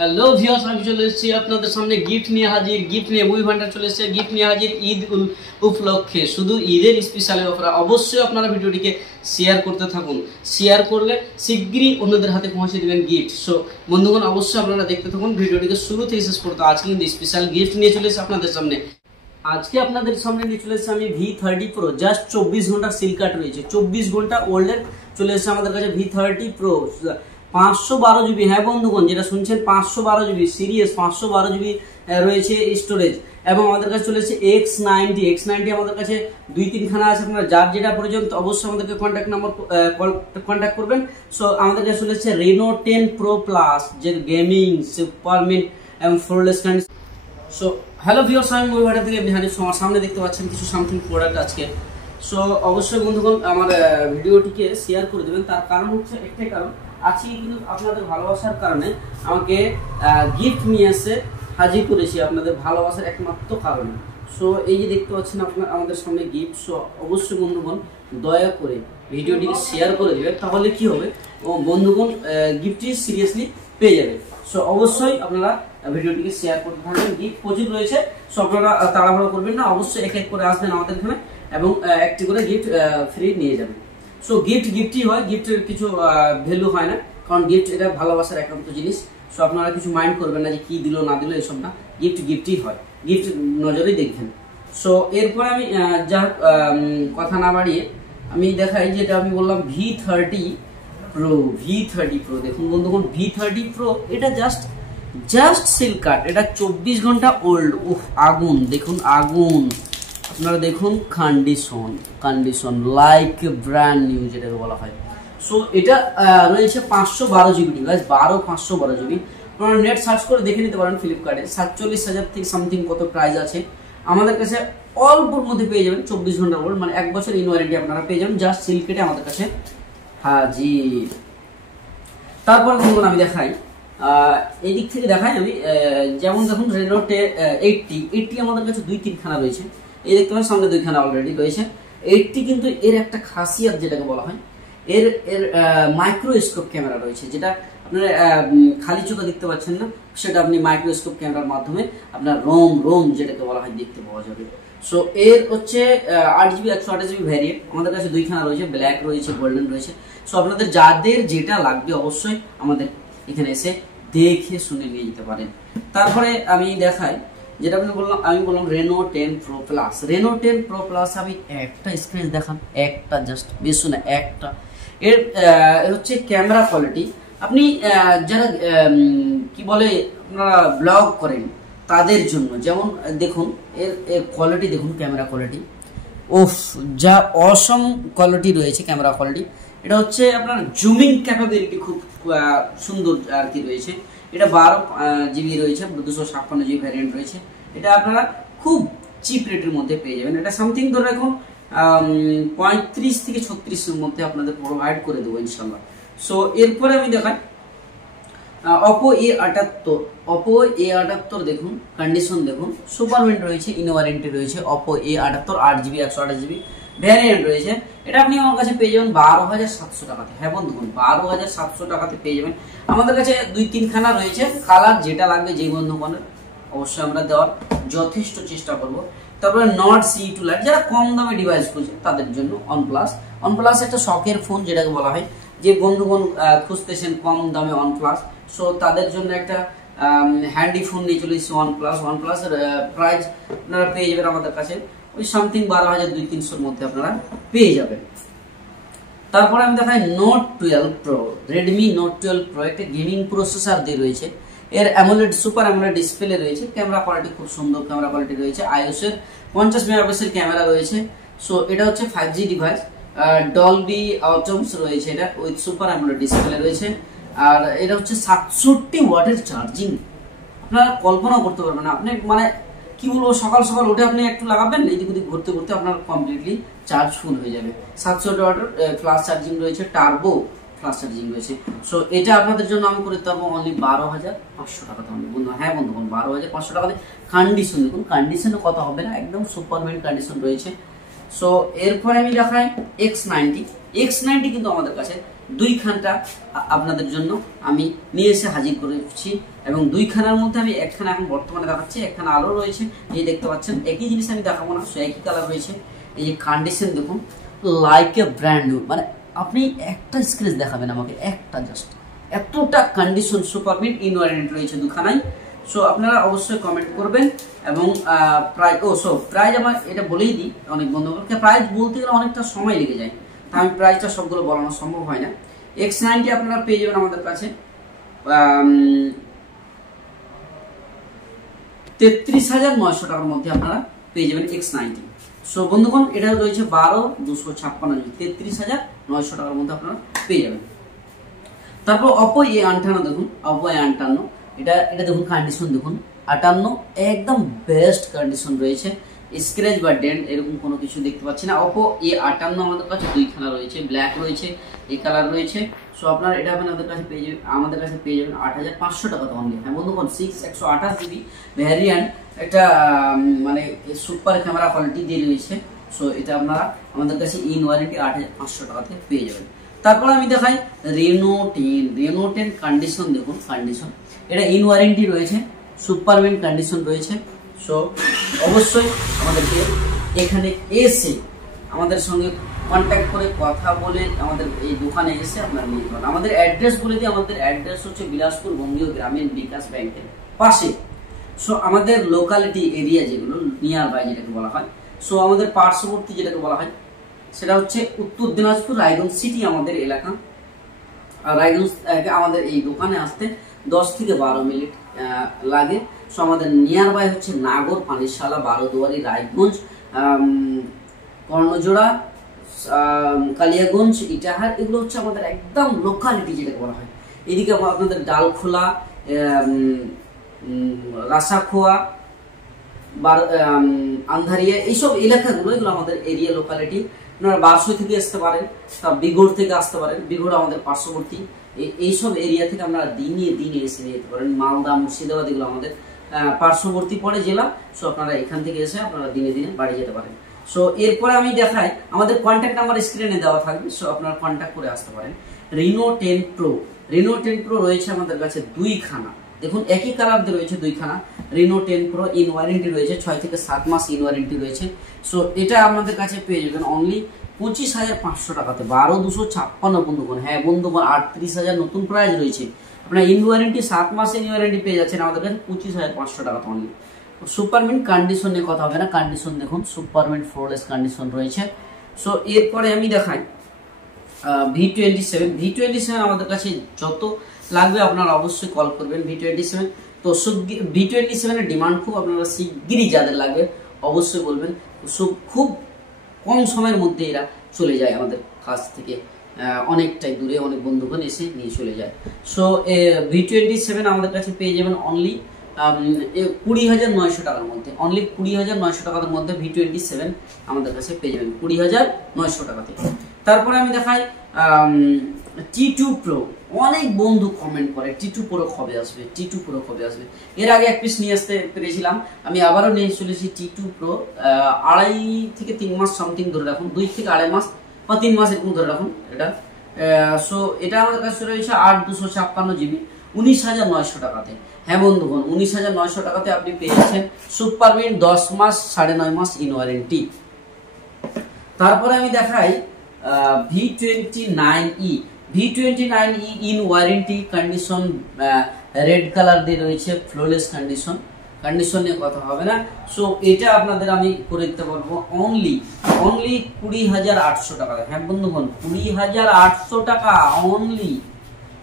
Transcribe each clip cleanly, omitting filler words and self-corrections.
Hello viewers, আমি চলে এসেছি আপনাদের সামনে গিফট নিয়ে হাজির। গিফট নিয়ে মুভি ভান্ডার চলে এসেছে, গিফট নিয়ে হাজির ঈদ উপলক্ষে। শুধু ঈদের স্পেশাল অফার। অবশ্যই আপনারা ভিডিওটিকে শেয়ার করতে থাকুন। শেয়ার করলে শিগগিরই অন্যদের হাতে পৌঁছে দেবেন গিফট। সো বন্ধুগণ, অবশ্যই আপনারা দেখতে থাকুন ভিডিওটিকে শুরু থেকে শেষ পর্যন্ত। আজকে কিন্তু স্পেশাল গিফট নিয়ে চলে এসেছে আপনাদের সামনে। আজকে আপনাদের সামনে নিয়ে চলে এসেছে আমি V30 Pro। জাস্ট 24 ঘন্টা সিল কাট রয়েছে, 24 ঘন্টা ওল্ডের চলে এসেছে আমাদের কাছে V30 Pro 512 জিবি। হ্যাঁ বন্ধুগণ, যেটা শুনছেন 512 জিবি, সিরিয়াস 512 জিবি রয়েছে স্টোরেজ। এবং আমাদের কাছে চলে এসেছে X90 আমাদের কাছে 2-3 খানা আছে। আপনারা যার যেটা প্রয়োজন অবশ্যই আমাদেরকে কন্ট্যাক্ট করবেন। সো আমাদের কাছে চলে এসেছে Reno 10 Pro Plus, যে গেমিং সুপারমিন এবং ফ্লোরলেস কন্ডিশন। সো হ্যালো ভিউয়ার্স, আমি মুভি ভান্ডার থেকে হানিফ। আমার সামনে দেখতে পাচ্ছেন কিছু সামথিং প্রোডাক্ট আজকে। সো অবশ্যই বন্ধুগণ আমার ভিডিওটিকে শেয়ার করে দেবেন। তার কারণ হচ্ছে একটাই কারণ, আজকে কিন্তু আপনাদের ভালোবাসার কারণে আমাকে গিফট নিয়ে এসে হাজির করেছি, আপনাদের ভালোবাসার একমাত্র কারণে। সো এই যে দেখতে পাচ্ছেন আপনার আমাদের সামনে গিফট। সো অবশ্যই বন্ধুগণ দয়া করে ভিডিওটিকে শেয়ার করে দেবেন, তাহলে কি হবে ও বন্ধুগণ গিফটটি সিরিয়াসলি পেয়ে যাবে। সো অবশ্যই আপনারা ভিডিওটিকে শেয়ার করতে থাকবেন। গিফট প্রচুর রয়েছে, সো আপনারা তাড়াহুড়ো করবেন না, অবশ্যই এক এক করে আসবেন আমাদের এখানে এবং একটি করে গিফট ফ্রি নিয়ে যাবেন। সো গিফটই হয়, গিফটের কিছু ভ্যালু হয় না, কারণ গিফট এটা ভালোবাসার একান্ত জিনিস। সো আপনারা কিছু মাইন্ড করবেন না যে কি দিল না দিল, এসব না, গিফটই হয়, গিফট নজরেই দেখবেন। সো এরপরে আমি যা কথা না বাড়িয়ে আমি দেখাই, যেটা আমি বললাম V30 Pro। দেখুন বন্ধুগণ, V30 Pro এটা জাস্ট সিল কাট, এটা 24 ঘন্টা ওল্ড। আগুন দেখুন, আগুন আপনারা দেখুন, কন্ডিশন লাইক ব্র্যান্ড নিউ যেটাকে বলা হয়। সো এটা রয়েছে 512 জিবি, গাইস 512 জিবি। আপনারা নেট সার্চ করে দেখে নিতে পারেন ফ্লিপকার্টে 47,000 থেকে সামথিং কত প্রাইস আছে। আমাদের কাছে অল্পর মধ্যে পেয়ে যাবেন 24 ঘন্টা ওল্ড, মানে 1 বছর ইন ওয়ারেন্টি আপনারা পেয়ে যাবেন জাস্ট সিল কেটে আমাদের কাছে হাজির। তারপর বন্ধুগণ আমি দেখাই, এই দিক থেকে দেখাই আমি, যেমন দেখুন Reno 80 আমাদের কাছে 2-3 খানা রয়েছে। এই দেখতে পাচ্ছেন সামনে 2 খানা অলরেডি রয়েছে। 80 কিন্তু এর একটা খাসিয়াত যেটাকে বলা হয়, এর মাইক্রোস্কোপ ক্যামেরা রয়েছে, যেটা আপনারা খালি চোখে দেখতে পাচ্ছেন না, সেটা আপনি মাইক্রোস্কোপ ক্যামেরার মাধ্যমে আপনার রোম যেটাকে বলা হয় দেখতে পাওয়া যাবে। সো এর হচ্ছে 8GB 128GB ভ্যারিয়েন্ট আমাদের কাছে 2 খানা রয়েছে, ব্ল্যাক রয়েছে, গোল্ডেন রয়েছে। সো আপনাদের যাদের যেটা লাগবে অবশ্যই আমাদের এখানে এসে দেখে শুনে নিয়ে যেতে পারেন। তারপরে আমি দেখাই, যেটা আমি বললাম Reno 10 Pro Plus। Reno 10 Pro Plus আমি একটা স্ক্রিন দেখান, একটা জাস্ট বেশি না, একটা। এর হচ্ছে ক্যামেরা কোয়ালিটি, আপনি যারা কি বলে আপনারা ব্লগ করেন তাদের জন্য, যেমন দেখুন এর কোয়ালিটি দেখুন, ক্যামেরা কোয়ালিটি যা অসম কোয়ালিটি রয়েছে ক্যামেরা কোয়ালিটি। এটা হচ্ছে আপনার জুমিং ক্যাপাবিলিটি খুব সুন্দর আর কি রয়েছে। এটা 12GB রয়েছে, 256GB ভ্যারিয়েন্ট রয়েছে। এটা আপনারা খুব চিপ রেটের মধ্যে পেয়ে যাবেন। এটা সামথিং ধরে রাখুন 35 থেকে 36 মধ্যে আপনাদের প্রোভাইড করে দেবো ইনশাল্লাহ। সো এরপরে আমি দেখাই Oppo A78 দেখুন, কন্ডিশন দেখুন, সুপারমিন্ট রয়েছে, ইন ওয়ারেন্টি রয়েছে। Oppo A78 8GB 128GB variant রয়েছে। এটা আপনি আমার কাছে পেয়ে যাবেন 12,700 টাকাতে। হ্যাঁ বন্ধুগণ, 12,700 টাকাতে পেয়ে যাবেন। আমাদের কাছে 2-3 খানা রয়েছে, কালার যেটা লাগবে যে বন্ধুগণের অবশ্যই আমরা দেওয়ার যথেষ্ট চেষ্টা করব। তারপরে Nord CE2 Lite, যারা কম দামে ডিভাইস খুঁজছে তাদের জন্য OnePlus একটা শখের ফোন যেটাকে বলা হয়, যে বন্ধুগণ খুঁজতেছেন কম দামে OnePlus। সো তাদের জন্য একটা হ্যান্ডি ফোন নিয়ে চলে এসেছে OnePlus এর প্রাইস আপনারা পেয়ে যাবেন আমাদের কাছে ওই সামথিং 12,200-300 মধ্যে আপনারা পেয়ে যাবেন। তারপরে আমি দেখাই Note 12 Pro, Redmi Note 12 Pro একটা গেমিং প্রসেসর দিয়ে রয়েছে। এর AMOLED সুপার AMOLED ডিসপ্লে রয়েছে, ক্যামেরা কোয়ালিটি খুব সুন্দর ক্যামেরা কোয়ালিটি রয়েছে। iOS এর 50 মেগাপিক্সেল ক্যামেরা রয়েছে। সো এটা হচ্ছে 5G ডিভাইস, Dolby Atmos রয়েছে, এটা উইথ সুপার AMOLED ডিসপ্লে রয়েছে। আর এটা হচ্ছে 67 ওয়াটের চার্জিং, আপনারা কল্পনা করতে পারবেন না। আপনি মানে কি বলবো, সকাল উঠে আপনি একটু লাগাবেন, এদিক ওদিক ঘুরতে আপনার কমপ্লিটলি চার্জ ফুল হয়ে যাবে। 67 ওয়াটের ফ্লাশ চার্জিং রয়েছে, টার্বো ফ্লাশ চার্জিং রয়েছে। সো এটা আপনাদের জন্য আমি করে দিতে পারবো অনলি 12,500 টাকাতে বন্ধু। হ্যাঁ বন্ধুগণ, 12,500 টাকাতে। কন্ডিশন দেখুন, কন্ডিশনে কথা হবে না, একদম সুপারমেন্ট কন্ডিশন রয়েছে। সো এরপরে আমি দেখাই X90। X90 কিন্তু আমাদের কাছে দুইখানটা আপনাদের জন্য আমি নিয়ে এসে হাজির করেছি, এবং দুইখানার মধ্যে আমি একখানা এখন বর্তমানে দেখাচ্ছি, একখানা আলো রয়েছে, এই দেখতে পাচ্ছেন। একই জিনিস আমি দেখাবো না, সো একই কালার রয়েছে। এই যে কন্ডিশন দেখুন, লাইক এ ব্র্যান্ড নিউ, মানে আপনি একটা স্ক্র্যাচ দেখাবেন আমাকে, একটা জাস্ট, এতটা condition super mint in warranty রয়েছে দুখানাই। সো আপনারা অবশ্যই কমেন্ট করবেন। এবং প্রাইজ আমার এটা বলেই দিই, অনেক বন্ধুদেরকে প্রাইজ বলতে গেলে অনেকটা সময় লেগে যায়, তা আমি প্রাইজটা সবগুলো বলানো সম্ভব হয় না। X90 আপনারা পেয়ে যাবেন আমাদের কাছে 33,900 টাকার মধ্যে আপনারা পেয়ে যাবেন X90। সো বন্ধুগণ, এটা রয়েছে 12,256 জিবি, 33,900 টাকার মধ্যে আপনারা পেয়ে যাবেন। তারপর Oppo A58 দেখুন, Oppo A58 এটা দেখুন কন্ডিশন দেখুন, 58 একদম বেস্ট কন্ডিশন রয়েছে, স্ক্র্যাচ বা ডেন্ট এরকম কোনো কিছু দেখতে পাচ্ছি না। Oppo A58 আমাদের কাছে দুইখানা রয়েছে, ব্ল্যাক রয়েছে, এই কালার রয়েছে। সো আপনারা এটা আমাদের কাছে পেয়ে যাবেন 8,500 টাকা অনলি। হ্যাঁ বন্ধুগণ, 128 জিবি ভ্যারিয়েন্ট, একটা মানে সুপার ক্যামেরা কোয়ালিটি দিয়ে রয়েছে। সো এটা আপনারা আমাদের কাছে ইন ওয়ারেন্টি 8,500 টাকাতে পেয়ে যাবেন। তারপর আমি দেখাই Reno 10 কন্ডিশন দেখুন, কন্ডিশন এটা ইন ওয়ারেন্টি রয়েছে, সুপার মিন্ট কন্ডিশন রয়েছে। সো অবশ্যই আমাদেরকে এখানে এসে আমাদের সঙ্গে কন্ট্যাক্ট করে কথা বলে আমাদের এই দোকানে এসে আপনারা নিতে পারেন। আমাদের অ্যাড্রেস বলে দিই, আমাদের অ্যাড্রেস হচ্ছে বিলাসপুর বঙ্গীয় গ্রামীণ বিকাশ ব্যাংকের পাশে। সো আমাদের লোকালিটি এরিয়া যেগুলো নিয়ার বাই যেটাকে বলা হয়, সো আমাদের পার্শ্ববর্তী যেটাকে বলা হয় সেটা হচ্ছে উত্তর দিনাজপুর রায়গঞ্জ সিটি আমাদের এলাকা। আর রায়গঞ্জ আমাদের এই দোকানে আসতে 10 থেকে 12 মিনিট লাগে। সো আমাদের নিয়ার বাই হচ্ছে নাগর, পানিশালা, বারোদুয়ারি, রায়গঞ্জ, কর্ণজোড়া, কালিয়াগঞ্জ, ইটাহার, এগুলো হচ্ছে আমাদের একদম লোকালিটি যেটাকে বলা হয়। এদিকে আপনাদের ডালখোলা, রাসাখোয়া, আন্ধারিয়া, এইসব এলাকাগুলো এগুলো আমাদের এরিয়া লোকালিটি। আপনারা বারসই থেকে আসতে পারেন, বিগড় থেকে আসতে পারেন, বিগড় আমাদের পার্শ্ববর্তী। এইসব এরিয়া থেকে আপনারা দিনে এসে নিয়ে যেতে পারেন। মালদা, মুর্শিদাবাদ এগুলো আমাদের পার্শ্ববর্তী পড়ে জেলা। সো আপনারা এখান থেকে এসে আপনারা দিনে বাড়ি যেতে পারেন। সো এরপরে আমি দেখাই, আমাদের কন্ট্যাক্ট নাম্বার স্ক্রিনে দেওয়া থাকবে, সো আপনারা কন্ট্যাক্ট করে আসতে পারেন। Reno 10 Pro রয়েছে আমাদের কাছে দুইখানা, দেখুন একই কালার দিয়ে রয়েছে দুইখানা। Reno 10 Pro ইন ওয়ারেন্টি রয়েছে, 6 থেকে 7 মাস ইন ওয়ারেন্টি রয়েছে। সো এটা আমাদের কাছে পেয়ে যাবেন অনলি 25,500 টাকাতে, 12,256 বন্ধুগণ। হ্যাঁ বন্ধুগণ, 38,000 নতুন প্রাইস রয়েছে। আপনার ইন ওয়ারেন্টি 7 মাস ইন ওয়ারেন্টি পেয়ে যাচ্ছেন আমাদের কাছে 25,500 টাকাতে অনলি। সুপার মিন্ট কন্ডিশন নিয়ে কথা হবে না, কন্ডিশন দেখুন সুপার মিন্ট ফ্লোলেস কন্ডিশন রয়েছে। সো এরপরে আমি দেখাই V27 আমাদের কাছে যত লাগবে আপনারা অবশ্যই কল করবেন। V27 তো V27 এর ডিমান্ড খুব, আপনারা শিগগিরই যাদের লাগবে অবশ্যই বলবেন। খুব কম সময়ের মধ্যে এরা চলে যায় আমাদের কাছ থেকে, অনেকটাই দূরে, অনেক বন্ধুগণ এসে নিয়ে চলে যায়। সো V27 আমাদের কাছে পেয়ে যাবেন অনলি 20,900 টাকার মধ্যে, অনলি 20,900 টাকার মধ্যে V27 আমাদের কাছে পেয়ে যাবেন 20,900 টাকাতে। তারপরে আমি দেখাই T2 Pro। অনেক বন্ধু কমেন্ট করে T2 Pro কবে আসবে, T2 Pro কবে আসবে। এর আগে এক পিস নিয়ে আসতে পেরেছিলাম, আমি আবারও নিয়ে চলেছি T2 Pro। 2.5 থেকে 3 মাস সামথিং ধরে রাখুন, 2 থেকে 2.5 মাস বা 3 মাস এরকম ধরে রাখুন এটা। সো এটা আমাদের কাছে রয়েছে 8,256 জিবি, 19,900 টাকাতে। হ্যাঁ বন্ধুগণ, 19,900 টাকাতে আপনি পেয়ে যাচ্ছেন সুপার মিন্ট 10 মাস 9.5 মাস ইন ওয়ারেন্টি। তারপরে আমি দেখাই V29e in warranty condition, red colour দিয়ে রয়েছে, ফ্লোলেস কন্ডিশন নিয়ে কথা হবে না। সো এটা আপনাদের আমি করে দিতে পারবো অনলি 20,800 টাকা। হ্যাঁ বন্ধুগণ, 20,800 টাকা অনলি।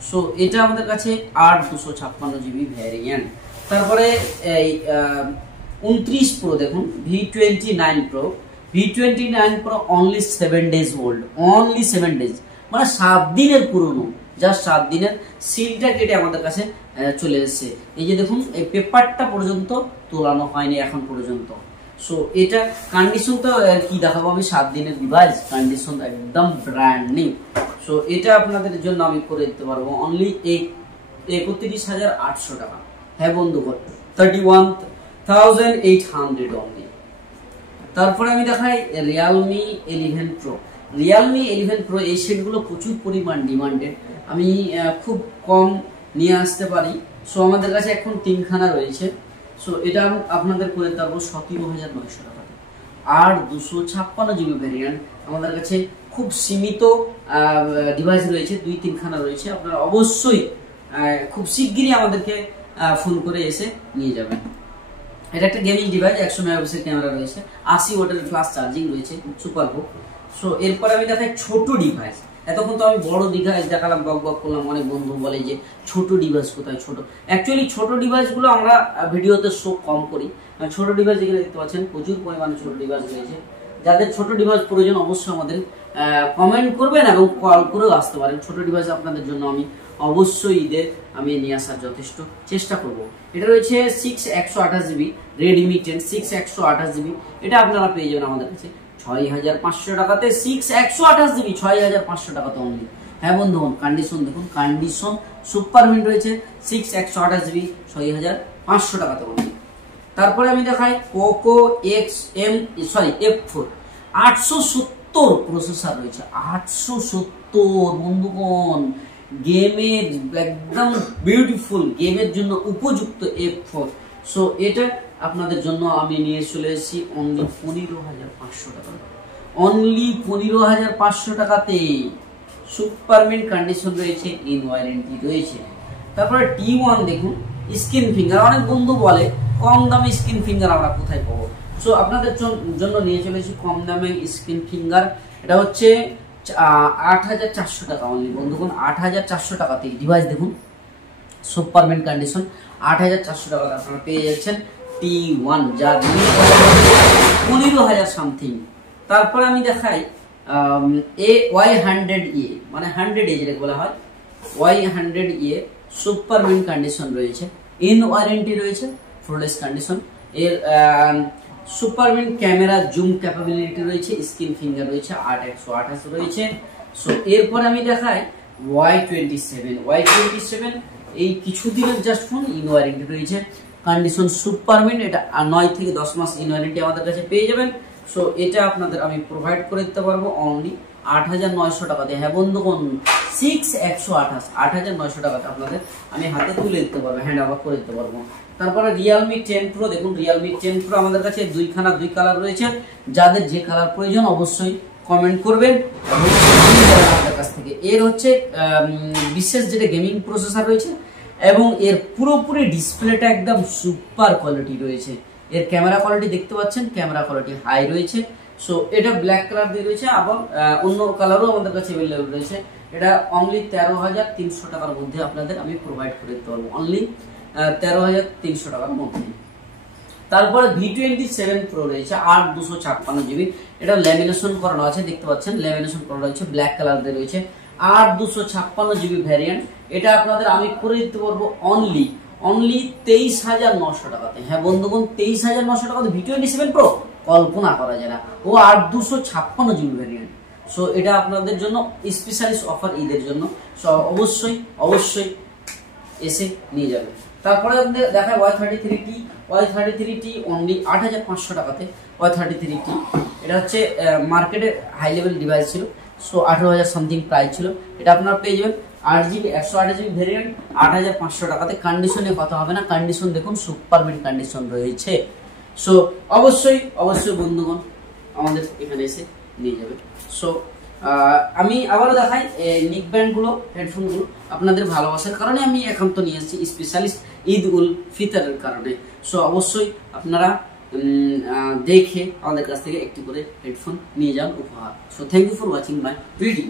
সো এটা আমাদের কাছে 8,256 জিবি ভ্যারিয়েন্ট। তারপরে এই 29 Pro দেখুন, V29 Pro only 7 days old, only 7 days, মানে 7 দিনের পুরনো, জাস্ট 7 দিনের। সিলটা কেটে আমাদের কাছে চলে এসেছে, এই যে দেখুন, এই পেপারটা পর্যন্ত তোলানো হয়নি এখন পর্যন্ত। সো এটা কন্ডিশন তো কি দেখাবো আমি, 7 দিনের ডিভাইস, কন্ডিশন একদম ব্র্যান্ড নিউ। সো এটা আপনাদের জন্য আমি করে দিতে পারবো অনলি 31,800 টাকা। হ্যাঁ বন্ধুগণ, 31,800 অনলি। তারপরে আমি দেখাই রিয়েলমি 11 প্রো। রিয়েলমি 11 প্রো এই সেটগুলো প্রচুর পরিমাণ ডিমান্ডেড, আমি খুব কম নিয়ে আসতে পারি। সো আমাদের কাছে এখন 3খানা রয়েছে। সো এটা আপনাদের করে দেবো 17,900 টাকাতে। আর 256 জিবি ভ্যারিয়েন্ট আমাদের কাছে খুব সীমিত ডিভাইস রয়েছে, 2-3খানা রয়েছে। আপনারা অবশ্যই খুব শিগগিরই আমাদেরকে ফোন করে এসে নিয়ে যাবেন। এটা একটা গেমিং ডিভাইস, 100 মেগাপিক্সেল ক্যামেরা রয়েছে, 80 ওয়াটের প্লাস চার্জিং রয়েছে, সুপার বুক। সো এরপর আমি দেখাই ছোট ডিভাইস। এতক্ষণ তো আমি বড় ডিভাইস দেখালাম, বক করলাম, অনেক বন্ধু বলে যে ছোট ডিভাইস কোথায় ছোট। অ্যাকচুয়ালি ছোট ডিভাইসগুলো আমরা ভিডিওতে শো কম করি। ছোট ডিভাইস যেগুলো দেখতে পাচ্ছেন প্রচুর পরিমাণে ছোট ডিভাইস রয়েছে। যাদের ছোট ডিভাইস প্রয়োজন অবশ্যই আমাদের কমেন্ট করবেন এবং কল করেও আসতে পারেন। ছোট ডিভাইস আপনাদের জন্য আমি অবশ্যই ঈদের আমি নিয়ে আসার যথেষ্ট চেষ্টা করব। এটা রয়েছে 6/128 জিবি রেডমি 10 6/128 জিবি। এটা আপনারা পেয়ে যাবেন আমাদের কাছে 6,500 টাকাতে। 6/128 জিবি 6,500 টাকাতে অনলি। হ্যাঁ বন্ধুগণ, কন্ডিশন দেখুন, কন্ডিশন সুপার মিন্ট রয়েছে। 6/128 জিবি 6,500 টাকাতে অনলি। তারপরে আমি দেখাই পোকো F4 870 প্রসেসর রয়েছে, 870 বন্ধুগণ। গেমের একদম বিউটিফুল, গেমের জন্য উপযুক্ত F4। সো এটা আপনাদের জন্য আমি নিয়ে চলে এসেছি অনলি 15,500 টাকা। অনলি 15,500 টাকাতে সুপার মিন্ট কন্ডিশন রয়েছে, ইন ওয়ারেন্টি রয়েছে। তারপরে T1 দেখুন, স্ক্রিন ফিঙ্গার। অনেক বন্ধু বলে কম দামে স্ক্রিন ফিঙ্গার আমরা কোথায় পাবো। সো আপনাদের জন্য নিয়ে চলে এসেছি কম দামে স্ক্রিন ফিঙ্গার। এটা হচ্ছে 8,400 টাকা অনলি বন্ধুগণ। 8,400 টাকাতে ডিভাইস দেখুন, সুপার মিন্ট কন্ডিশন। 8,400 টাকাতে আপনারা পেয়ে যাচ্ছেন T1, যার 15,000 সামথিং। তারপরে আমি দেখাই Y100E, মানে 100E যেটা বলা হয়, Y100E সুপার মিন্ট কন্ডিশন রয়েছে, ইন ওয়ারেন্টি রয়েছে, ফ্লোলেস কন্ডিশন। এর super mint camera zoom capability রয়েছে, স্ক্রিন ফিঙ্গার রয়েছে, 8/128 রয়েছে। সো এরপর আমি দেখাই Y27 এই কিছুদিনের জাস্ট ফোন, ইন ওয়ারেন্টি রয়েছে, কন্ডিশন সুপার মিন্ট। এটা 9 থেকে 10 মাস ইন ওয়ারেন্টি আমাদের কাছে পেয়ে যাবেন। সো এটা আপনাদের আমি প্রোভাইড করে দিতে পারবো অনলি 8,900 টাকাতে। হ্যাঁ বন্ধুগণ, 6/128 8,900 টাকাতে আপনাদের আমি হাতে তুলে দিতে পারবো, হ্যান্ড ওভার করে দিতে পারবো। তারপরে রিয়েলমি 10 প্রো দেখুন, রিয়েলমি 10 প্রো আমাদের কাছে 2 কালার রয়েছে। যাদের যে কালার প্রয়োজন অবশ্যই কমেন্ট করবেন আপনার কাছ থেকে। এর হচ্ছে বিশেষ যেটা গেমিং প্রসেসর রয়েছে এবং এর পুরোপুরি ডিসপ্লেটা একদম সুপার কোয়ালিটি রয়েছে। এর ক্যামেরা কোয়ালিটি দেখতে পাচ্ছেন, ক্যামেরা কোয়ালিটি হাই রয়েছে। সো এটা ব্ল্যাক কালার দিয়ে রয়েছে এবং অন্য কালারও আমাদের কাছে অ্যাভেলেবল রয়েছে। এটা অনলি 13,300 টাকার মধ্যে আপনাদের আমি প্রোভাইড করে দিতে পারবো, অনলি 13,300 টাকার মধ্যে। তারপরে V27 প্রো রয়েছে 8/256 জিবি। এটা ল্যামিনেশন করানো আছে, দেখতে পাচ্ছেন ল্যামিনেশন করানো রয়েছে, ব্ল্যাক কালার দিয়ে রয়েছে, 8/256 জিবি ভ্যারিয়েন্ট। এটা আপনাদের আমি করে দিতে পারবো অনলি 23,900 টাকাতে। হ্যাঁ বন্ধুগণ, 23,900 টাকাতে V27 প্রো কল্পনা করা যায় না, ও 8/256 জিবি ভ্যারিয়েন্ট। সো এটা আপনাদের জন্য স্পেশালিস্ট অফার ঈদের জন্য। সো অবশ্যই এসে নিয়ে যাবে। তারপরে দেখায় Y33T অনলি 8,500 টাকাতে। Y33T এটা হচ্ছে মার্কেটে হাই লেভেল ডিভাইস ছিল। সো 18,000 সামথিং প্রাইস ছিল। এটা আপনারা পেয়ে যাবেন 8GB 128GB ভেরিয়েন্ট 8,500 টাকাতে। কন্ডিশনে কথা হবে না, কন্ডিশন দেখুন সুপার মিন্ট কন্ডিশন রয়েছে। সো অবশ্যই বন্ধুগণ আমাদের এখানে এসে নিয়ে যাবে। সো আমি আবারও দেখাই নিক ব্যান্ডগুলো, হেডফোনগুলো আপনাদের ভালোবাসার কারণে আমি এখন তো নিয়ে আসছি, স্পেশালিস্ট ঈদ উল ফিতরের কারণে। সো অবশ্যই আপনারা দেখে আমাদের কাছ থেকে একটি করে হেডফোন নিয়ে যান উপহার। So thank you for watching my video.